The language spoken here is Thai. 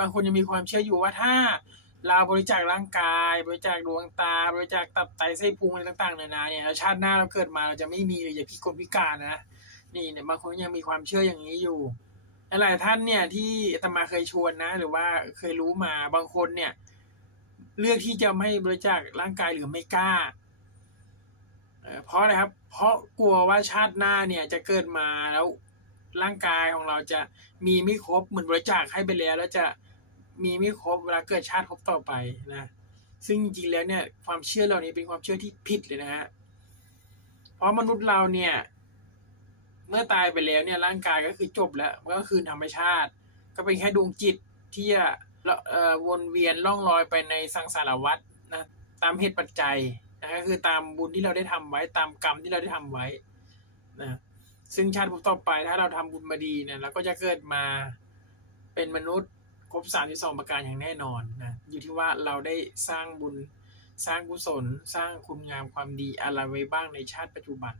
บางคนยังมีความเชื่ออยู่ว่าถ้าเราบริจาคร่างกาย บริจาคดวงตา บริจาคตับไตไส้พุงอะไรต่างๆนานาเนี่ยชาติหน้าเราเกิดมาเราจะไม่มีเลยอย่าพิกลพิการนะนี่เนี่ยบางคนยังมีความเชื่ออย่างนี้อยู่หลายท่านเนี่ยที่ตมาเคยชวนนะ หรือว่าเคยรู้มาบางคนเนี่ย เลือกที่จะไม่บริจาคร่างกายหรือไม่กล้าเอ่อเพราะอะไรครับ เพราะกลัวว่าชาติหน้าเนี่ยจะเกิดมาแล้ว ร่างกายของเราจะมีไม่ครบเหมือนบริจาคให้ไปแล้ว แล้วจะมีไม่ครบเวลาเกิดชาติพบต่อไปนะซึ่งจริงๆแล้วเนี่ยความเชื่อเหล่านี้เป็นความเชื่อที่ผิดเลยนะฮะเพราะมนุษย์เราเนี่ย เมื่อตายไปแล้วเนี่ยร่างกายก็คือจบแล้วมันก็คือธรรมชาติ ก็เป็นแค่ดวงจิตที่จะวนเวียนล่องลอยไปในสังสารวัฏนะตามเหตุปัจจัยนะก็คือตามบุญที่เราได้ทำไว้ตามกรรมที่เราได้ทำไว้นะ ซึ่งชาติภพต่อไปถ้าเราทำบุญมาดีเนี่ยเราก็จะเกิดมาเป็นมนุษย์ครบสามที่สองประการอย่างแน่นอนนะอยู่ที่ว่าเราได้สร้างบุญสร้างกุศล สร้างคุณงามความดีอะไรไว้บ้างในชาติปัจจุบัน